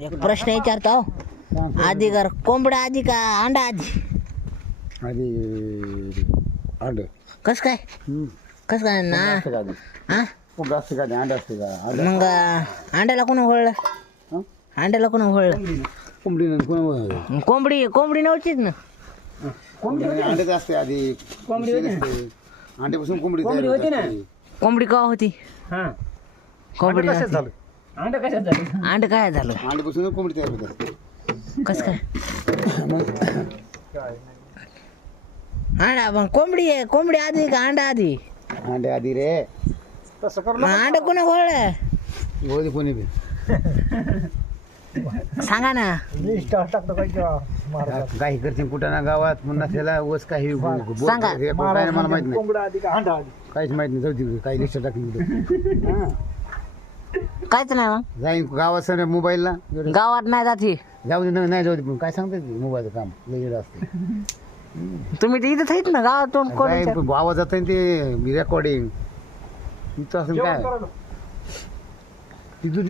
एक प्रश्न विचारतो आधी कर कोंबडा आधी का अंडा आधी आधी अंड कस काय ना हा कोंबडा असते का अंडा असते का मग अंड्याला कोण होळलं अंड्याला कोण होळलं कोंबडी कोण कोंबडी कोंबडी नव्हतीच ना अंड्याच असते आधी कोंबडी अंड्यापासून कोंबडी होती ना कोंबडी का होती कोंबडी नव्हती. अंड कशात झालं? अंड काय झालं अंड्यापासून कोंबडी तयार होतात कस काय अंडा मग कोंबडी आहे कोंबडी आधी का अंडा आधी अंडे आधी रे तसं करू मग अंडा कोणा होळलं होते कोणी बी सांगा ना लिस्ट टाकतो काय महाराज काही करते कुठं ना गावात पुन्हा त्याला वस काही सांगा. काय मला माहित नाही कोंबडा आधी का अंडा आधी काहीच माहित नाही जाऊ काही लिस्ट टाकली काहीच नाही मग जाईन गावात सर मोबाईलला गावात नाही जाती जाऊ दे नाही जाऊ दे पण काय सांगतात मोबाईलचं काम लई असते तुम्ही तर इथं आहेत ना गावातून कोण आवाज जात ते रेकॉर्डिंग इथं असं काय जेवण करायला. तिथून